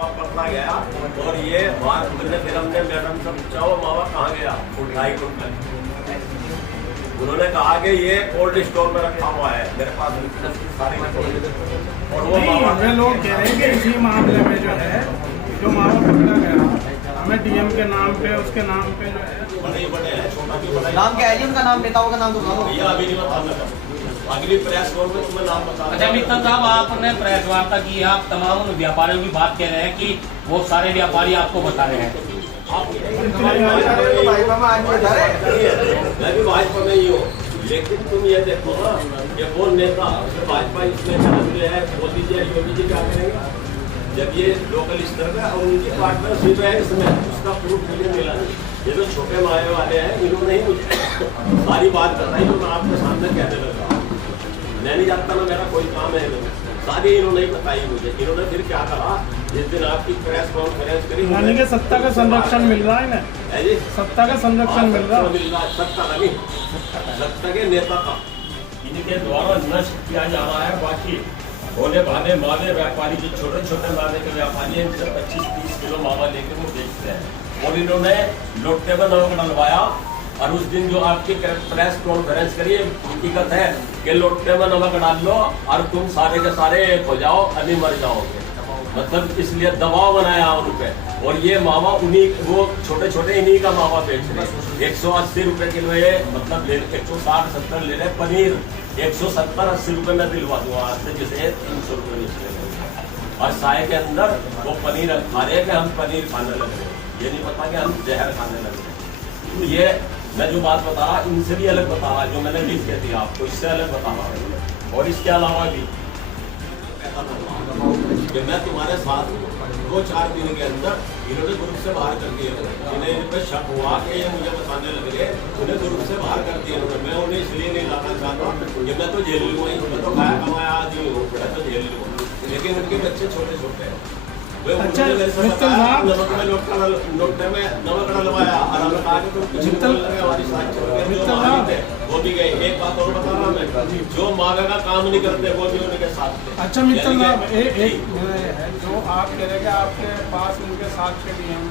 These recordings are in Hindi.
मावा पकड़ा गया और ये बात फिर हमने मैडम से पूछा वो मावा कहाँ गया 2.5 कुंटल। उन्होंने कहा कि ये कोल्ड स्टोर में रखा हुआ है मेरे पास सारी। और वो मावा वे लोग कह रहे हैं कि इसी मामले में जो है जो मावा पकड़ा गया हमें डीएम के नाम पे उसके नाम पे जो है बड़े हैं, छोटा भी बड़ा नाम क्या है जी उनका नाम, नेताओं का नाम तो बताओ। भैया अभी नहीं बता सकता, अगली प्रेस कॉन्फ्रेंस में नाम बता। अच्छा मित्तल साहब, आपने प्रेस वार्ता की, आप तमाम उन व्यापारियों की बात कह रहे हैं कि वो सारे व्यापारी आपको बता रहे हैं। मैं भी भाजपा में ही हूँ, लेकिन तुम ये देखो ना, ये वो नेता भाजपा इसमें चल है, मोदी जी योगी जी क्या करेंगे जब ये लोकल स्तर पे और उनकी पार्टनरशिप है इसमें, उसका प्रूफ मुझे मिला नहीं। ये जो छोटे माए वाले हैं इन्होंने ही मुझे सारी बात बताई जो मैं आपके सामने कहने लगा। मैं नहीं जानता ना, मेरा कोई काम है सारी इन्होंने ही बताई मुझे। इन्होंने फिर क्या कहा जिस दिन आपकी प्रेस कॉन्फ्रेंस करी, यानी कि सत्ता का संरक्षण मिल रहा है ना, जी सत्ता का संरक्षण मिल रहा है, सत्ता का नहीं, सत्ता के नेता का इनके द्वारा नष्ट किया जा रहा है। बाकी भोले भाले मावे व्यापारी जो छोटे छोटे मावे के व्यापारी हैं, इनसे 25-30 किलो मावा लेकर वो बेचते हैं। और इन्होंने लोटे में नमक डलवाया और उस दिन जो आपकी प्रेस कॉन्फ्रेंस करी हकीकत है कि लोटे में नमक डाल लो और तुम सारे के सारे एक हो जाओ, अभी मर जाओगे। मतलब इसलिए दबाव बनाया उन पे। और ये मावा उन्हीं, वो छोटे छोटे इन्हीं का मावा बेच रहे। 180 रुपए किलो ये, मतलब 160-70 ले रहे। पनीर 170-80 रुपए में दिलवा दूंगा आपसे, जिसे 300 रुपए निकले। और साय के अंदर वो पनीर खा रहे हैं कि हम पनीर खाने लग रहे हैं, ये नहीं पता कि हम जहर खाने लग रहे हैं। तो ये मैं जो बात बता रहा इनसे भी अलग बता रहा, जो मैंने लिख के दिया आपको इससे अलग बता रहा। और इसके अलावा भी कि मैं तुम्हारे साथ 2-4 दिन के अंदर इन्होंने ग्रुप से बाहर कर दिया। इन्हें इन पर शक हुआ कि ये मुझे बताने लग गए, उन्हें ग्रुप से बाहर कर दिया उन्होंने। मैं उन्हें इसलिए नहीं लाना चाहता कि मैं तो जेल लूँगा, मैं तो खाया कमाया आदमी हूँ, मैं तो जेल लूँगा। लेकिन उनके बच्चे छोटे छोटे हैं। अच्छा मित्तल साहब, लोटे में नमक डलवाया और हमें कहा कि तुम कुछ नहीं लगे हमारी साथ। वो भी गए। एक बात और बता रहा मैं, जो मावे का काम नहीं करते वो भी उनके साथ थे। अच्छा मित्तल साहब, एक है जो आप कह रहे हैं कि आपके पास उनके साथ के डीएम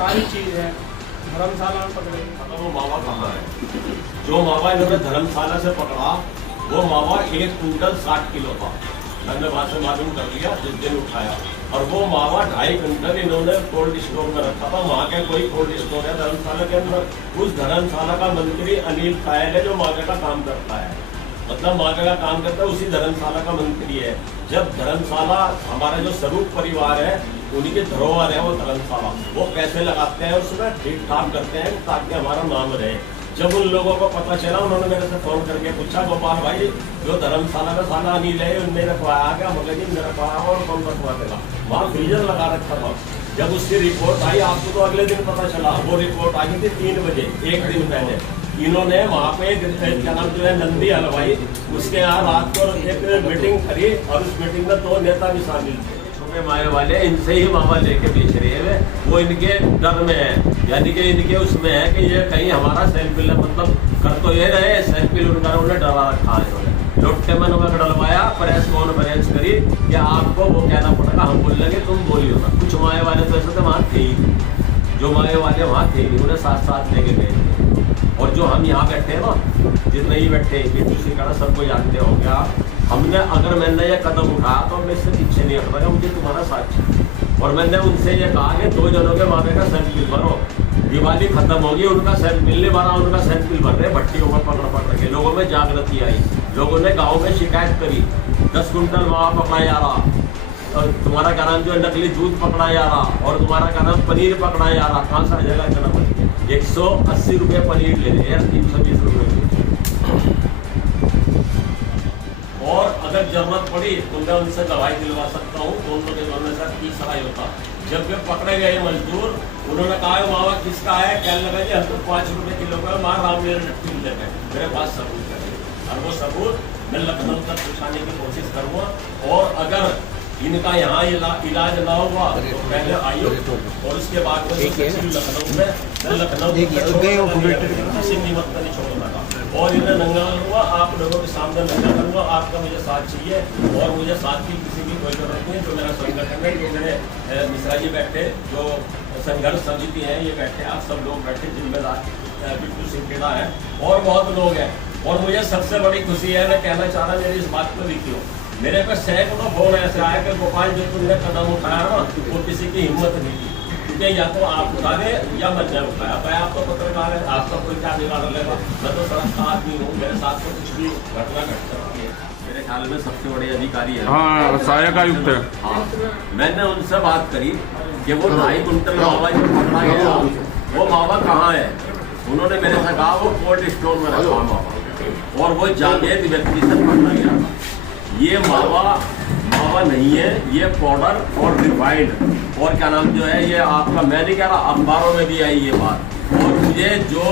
सारी चीज है, धर्मशाला में पकड़े, मतलब वो मावा कहाँ है? जो मावा इन्होंने धर्मशाला से पकड़ा वो मावा 1 कुंटल 60 किलो था। मैंने वहां से मालूम कर लिया जिस दिन उठाया। और वो मावा 2.5 कुंटल इन्होंने कोल्ड स्टोर में रखा था। वहाँ के कोई कोल्ड स्टोर है धर्मशाला के अंदर, उस धर्मशाला का मंत्री अनिल कायल है जो मावे का काम करता है। मतलब मावे का काम करता है, उसी धर्मशाला का मंत्री है। जब धर्मशाला हमारा जो स्वरूप परिवार है उन्हीं के धरोहर है वो धर्मशाला, वो पैसे लगाते हैं उसमें, ठीक ठाक करते हैं ताकि हमारा नाम रहे। जब उन लोगों को पता चला उन्होंने मेरे से फोन करके पूछा, गोपाल भाई जो धर्मशाला में साला अनिल है उनने रखवाया क्या? मतलब कि मेरा रखवाया और कौन रखवा देगा? वहाँ फ्रीजर लगा रखा था। जब उसकी रिपोर्ट आई, आपको तो अगले दिन पता चला, वो रिपोर्ट आई थी 3 बजे, 1 दिन पहले। इन्होंने वहाँ पे क्या नाम जो है नंदी हलवाई, उसके यहाँ रात को एक मीटिंग करी और उस मीटिंग में 2 नेता भी शामिल थे। छोटे माए वाले इनसे ही मावा लेके बेच रहे हैं, वो इनके डर में है, यानी कि इनके उसमें है कि ये कहीं हमारा सैंपल है। मतलब कर तो ये रहे, सैंपल उनका उन्होंने डरा रखा है। इन्होंने लोटे में नमक डलवाया, प्रेस कॉन्फ्रेंस करी कि आपको वो कहना पड़ेगा, हम बोल लेंगे तुम बोलियो ना। कुछ माए वाले तो ऐसे वहाँ थे ही, जो माए वाले वहाँ थे ही, उन्हें साथ साथ लेके गए। और जो हम यहाँ बैठे हैं ना, जितने ही बैठे बिट्टू सिंह सबको जानते हो क्या, हमने अगर मैंने ये कदम उठाया तो मैं इससे पीछे नहीं हटूंगा, मुझे तुम्हारा साथ चाहिए। और मैंने उनसे ये कहा कि 2 जनों के मावे का सैंपल भरो, दिवाली खत्म होगी, उनका सैंपल नहीं भरा, उनका सैंपल भर रहे भट्टियों में पकड़ के। लोगों में जागृति आई, लोगों ने गाँव में शिकायत करी, 10 कुंटल मावा पकड़ा जा रहा और तुम्हारा क्या नाम जो है नकली दूध पकड़ा जा रहा और तुम्हारा क्या नाम पनीर पकड़ा जा रहा। कहाँ से आ जाएगा इतना पनीर? 180 रुपये पनीर ले रहे हैं, 320 रुपये। और अगर जरूरत पड़ी तो मैं उनसे दवाई दिलवा सकता हूँ, दोनों के दोनों से तीसरा ही होता। जब वे पकड़े गए मजदूर, उन्होंने कहा मावा किसका है? कहने लगा जी हम तो 5 रुपये किलो का मार राम मेरे पास सबूत है। और वो सबूत मैं लखनऊ तक पहुँचाने की कोशिश करूँगा। और अगर इनका यहाँ इलाज ना हुआ तो पहले आइयो और उसके बाद लखनऊ में, लखनऊ किसी कीमत पर नहीं छोड़ूंगा। और इन्हें नंगा करूँगा, आप लोगों के सामने नंगा करूँगा। आपका मुझे साथ चाहिए और मुझे साथ की किसी की कोई जरूरत नहीं है। जो मेरा संगठन है, जो मेरे मिश्रा जी बैठे, जो संघर्ष समिति है ये बैठे, आप सब लोग बैठे, जिम्मेदार बिट्टू सिंह खेड़ा है और बहुत लोग हैं। और मुझे सबसे बड़ी खुशी है, मैं कहना चाह रहा मेरी इस बात को लिखी हो, मेरे पे सैकड़ों फोन ऐसे आए कि गोपाल जो तुमने कदम उठाया ना वो किसी की हिम्मत नहीं थी, क्योंकि या तो आप उठा दे या मैंने उठाया। मैं आप तो पत्रकार है, आपका कोई क्या बिगाड़ लेगा, मैं तो सड़क का आदमी हूँ, मेरे साथ तो कुछ भी घटना घट सकती है। मेरे ख्याल में सबसे बड़े अधिकारी है, हाँ सहायक आयुक्त है। हाँ, मैंने उनसे बात करी कि वो 2.5 कुंटल मावा जो पकड़ा गया वो मावा कहाँ है। उन्होंने मेरे से कहा वो कोल्ड स्टोर में रखा मावा, और वो जावेद व्यक्ति से पकड़ा गया। ये मावा नहीं है, ये पाउडर और रिफाइंड और क्या नाम जो है ये आपका, मैं नहीं कह रहा, अखबारों में भी आई ये बात। और मुझे जो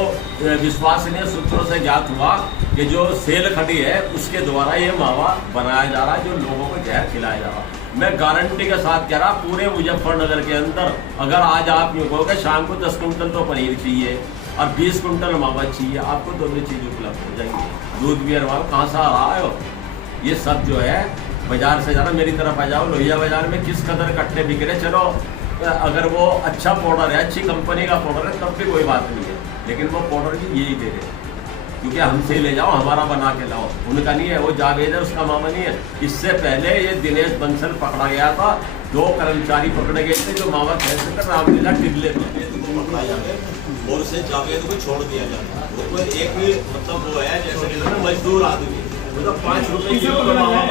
विश्वसनीय सूत्रों से ज्ञात हुआ कि जो सेल खड़ी है उसके द्वारा ये मावा बनाया जा रहा है, जो लोगों को जहर खिलाया जा रहा है। मैं गारंटी के साथ कह रहा, पूरे मुजफ्फरनगर के अंदर अगर आज आप यूँ कहोगे शाम को 10 कुंटल तो पनीर चाहिए और 20 कुंटल मावा चाहिए, आपको दोनों चीज़ें उपलब्ध हो जाएंगी। दूध भी अरवा कहाँ से आ रहा है, ये सब जो है बाजार से ज़्यादा मेरी तरफ आ जाओ, लोहिया बाजार में किस कदर कट्टे बिक रहे। चलो अगर वो अच्छा पाउडर है, अच्छी कंपनी का पाउडर है, तब भी कोई बात नहीं है, लेकिन वो पाउडर भी यही दे रहे, क्योंकि हमसे ले जाओ, हमारा बना के लाओ। उनका नहीं है, वो जावेद है, उसका मामा नहीं है। इससे पहले ये दिनेश बंसल पकड़ा गया था, 2 कर्मचारी पकड़े गए थे जो मावा कहते थे रामलीला टिल्ले में पकड़ा जाए और उसे जावेद को छोड़ दिया जाता। वो एक मतलब वो है जैसे मजदूर आदमी, मतलब 5 रुपए किलो का मावा।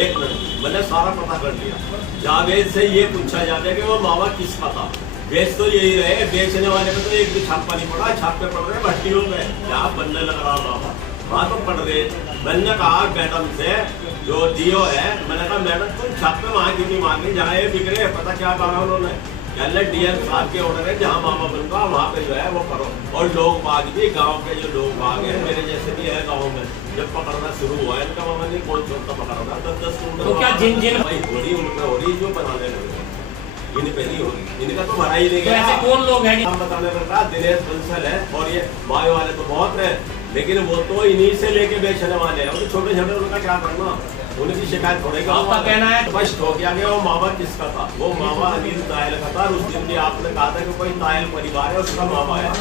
एक मिनट, मैंने सारा पता कर लिया। जावेद से ये पूछा जाता है कि वो मावा किसका था। बेच तो यही रहे, बेचने वाले पे तो एक भी छापा नहीं पड़ा, छापे पड़ रहे भट्टियों में, क्या बनने लग रहा मावा, वहाँ तो पड़ रहे। मैंने कहा मैडम से, जो डीओ है, मैंने कहा मैडम तुम छापे वहाँ क्यों नहीं मांगे जहाँ ये बिक रहे, पता क्या कहा उन्होंने, कहने डीएम साहब के ऑर्डर है, जहाँ मावा बनता वहाँ पे जो है वो करो। और लोग बाग भी, गाँव के जो लोग बाग हैं, मेरे जैसे भी है गाँव में, जब पकड़ना शुरू हुआ है इनका मामा नहीं कौन छोड़ता पकड़ रहा था 10 कुंटल। तो क्या जिन भाई थोड़ी उनपे हो रही जो बनाने लगे, इन पे नहीं हो रही, इनका तो भरा ही नहीं तो गया। ऐसे कौन लोग हैं? हम बताने लगा दिनेश बंसल है और ये माए वाले तो बहुत है, लेकिन वो तो इन्हीं से लेके बेचने वाले हैं, वो तो छोटे छोटे, उनका क्या करना, उनकी शिकायत पड़ेगा। आपका कहना है स्पष्ट हो गया कि वो मावा किसका था, वो मावा अनिल तायल का था। उस दिन भी आपने कहा था कि कोई तायल परिवार है उसका मावा है,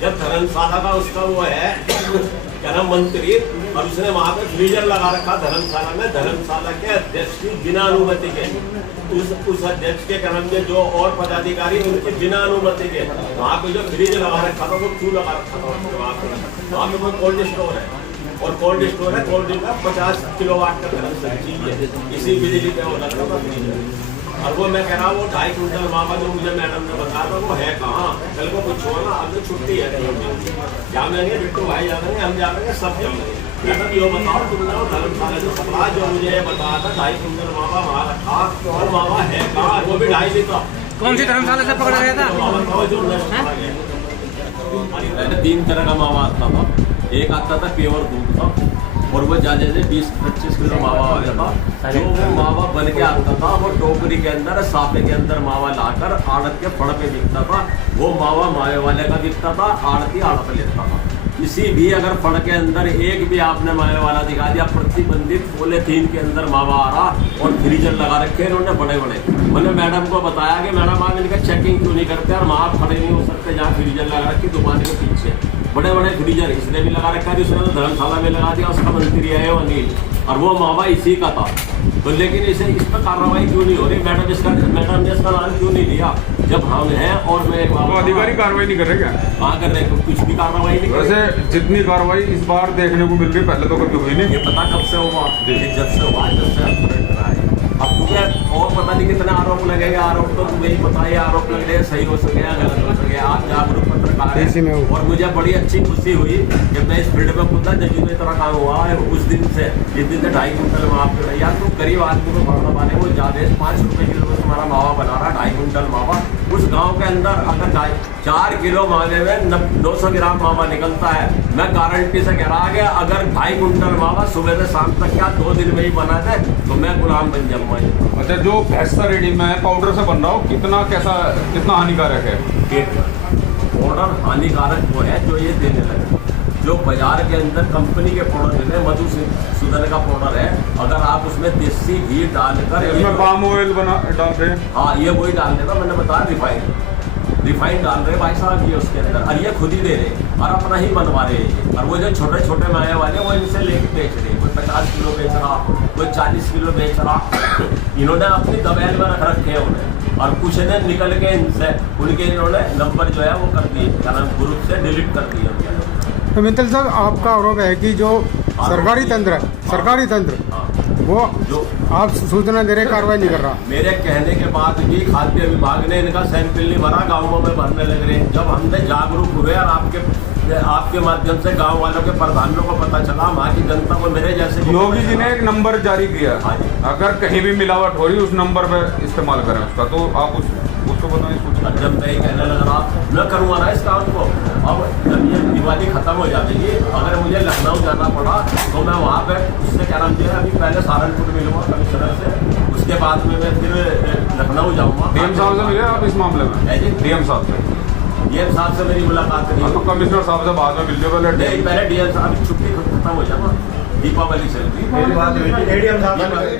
जब धर्मशाला का उसका वो है क्या नाम मंत्री, और उसने वहाँ पे फ्रीजर लगा रखा धर्मशाला में, धर्मशाला के अध्यक्ष की बिना अनुमति के, उस अध्यक्ष के क्रम में जो और पदाधिकारी उनकी बिना अनुमति के वहाँ पे जो फ्रीज लगा रखा था वो क्यों लगा रखा था वहाँ पे कोई कोल्ड स्टोर है, और कोल्ड स्टोर है, कोल्ड ड्रिंक का 50 किलोवाट का चीज है, इसी बिजली पे वो लगा था फ्रीजर। और वो मैं कह रहा हूँ वो 2.5 कुंटल मावा जो मुझे मैडम ने बताया था वो है कहाँ, कल को कुछ हो ना, अब तो छुट्टी है, जाएंगे बिट्टू भाई जाएंगे, हम जाएंगे, सब जाएंगे। मैडम ये बताओ तुमने वो धर्मशाला जो पकड़ा, जो मुझे ये बताया था 2.5 कुंटल मावा वहाँ रखा, और मावा है कहाँ, वो भी 2.5 लीटर। कौन सी धर्मशाला से पकड़ा गया था? मावा जो पहले 3 तरह का मावा आता था, एक आता था प्योर दूध का, और वो ज़्यादा से 20-25 किलो मावा आ गया था। जो वो मावा बन के आता था वो टोकरी के अंदर, साफे के अंदर मावा लाकर आड़त के फड़ पे बिकता था। वो मावा मावे वाले का बिकता था, आड़ती आड़त लेता था। किसी भी अगर फड़ के अंदर एक भी आपने मावे वाला दिखा दिया, प्रतिबंधित पॉलीथीन के अंदर मावा आ रहा, और फ्रीजर लगा रखे इन्होंने बड़े बड़े। मैंने मैडम को बताया कि मैडम आप इनका चेकिंग क्यों नहीं करते, और वहाँ खड़े नहीं हो सकते जहाँ फ्रीजर लगा रखी दुकान के पीछे, बड़े बड़े फ्रीजर इसने भी लगा रखा है, जिसने तो धर्मशाला में लगा दिया, उसका मंत्री है वो अनिल, और वो मावा इसी का था। तो लेकिन इसे इस पर कार्रवाई क्यों नहीं हो रही, मैडम ने इसका नाम क्यों नहीं लिया, जब हम हैं। और मैं तो अधिकारी कार्रवाई नहीं कर रहे क्या? कहाँ कर रहे हैं, कुछ भी कार्रवाई नहीं कर रहे। वैसे जितनी कार्रवाई इस बार देखने को मिल रही, पहले तो कभी हुई नहीं। ये पता कब से हुआ, जब से हुआ, जब से रहा है। अब तुम्हें और पता नहीं कितने आरोप लगेंगे, आरोप तो तुम्हें ही पता है, आरोप लग रहे हैं, सही हो सके या गलत हो सके। आप जागरूक पत्रकार हैं, और मुझे बड़ी अच्छी खुशी हुई जब मैं इस फील्ड में कूदा, जब में तरह काम हुआ है उस दिन से, जिस दिन से 2.5 कुंटल मावा कर रही है, तो गरीब आदमी को बढ़ना पाने वो ज़्यादा 5 रुपये किलो में तुम्हारा मावा बना रहा है, 2.5 कुंटल मावा। उस गाँव के अंदर अगर 4 किलो मावे में 200 ग्राम मावा निकलता है, मैं गारंटी से कह रहा कि अगर 2.5 कुंटल मावा सुबह से शाम तक क्या 2 दिन में ही बना दे तो मैं गुलाम बन जाऊंगा। अच्छा, जो भैंसा रेडी में पाउडर से बन रहा हो, कितना हानिकारक है? पाउडर हानिकारक वो है जो ये देने लगे, जो बाजार के अंदर कंपनी के प्रोडक्ट है, मधुसूदन का पाउडर है, अगर आप उसमें देसी घी डालकर इसमें पाम ऑयल बना डाल रहे हैं। हाँ, ये वही डाल देगा, मैंने बताया रिफाइंड डाल रहे भाई साहब ये उसके अंदर, और ये खुद ही दे रहे और अपना ही बनवा रहे हैं। और वो जो छोटे छोटे माए वाले वो इनसे लेके बेच रहे हैं, कोई 50 किलो बेच रहा, कोई 40 किलो बेच रहा। इन्होंने अपनी दबैल में रख रखे हैं उन्हें, और कुछ दिन निकल के इनसे उनके इन्होंने नंबर जो है वो कर दिए, क्या नाम, ग्रुप से डिलीट कर दिए उनके। तो मित्तल साहब, आपका आरोप है कि जो सरकारी तंत्र है, सरकारी तंत्र वो जो आप सूचना दे रहे, कार्रवाई नहीं कर रहा। मेरे कहने के बाद भी खाद्य विभाग ने इनका सैंपल नहीं भरा, गाँवों में भरने लग रहे हैं। जब हमने जागरूक हुए और आपके माध्यम से गांव वालों के प्रधानों को पता चला, वहाँ की जनता को मेरे जैसे योगी जी ने एक नंबर जारी किया, हाँ जी। अगर कहीं भी मिलावट हो रही उस नंबर पे इस्तेमाल करें उसका, तो आप उसको बताएं सूचना। जब मैं ये कहने लग रहा मैं करूँगा ना इस काम को, अब जब ये दिवाली खत्म हो जाएगी, अगर मुझे लखनऊ जाना पड़ा तो मैं वहाँ पे उससे क्या नाम दिया, अभी पहले सहारनपुर मिलूंगा कमिश्नर से, उसके बाद में मैं फिर लखनऊ जाऊँगा। डीएम साहब से मिले आप इस मामले में? डीएम साहब से? डीएम साहब से मेरी मुलाकात नहीं तो कमिश्नर साहब से बाद में मिल जाए पहले? नहीं, पहले डीएम साहब छुट्टी खत्म हो जाएगा, दीपावली से मेरी बात हुई थी एडीएम साहब से।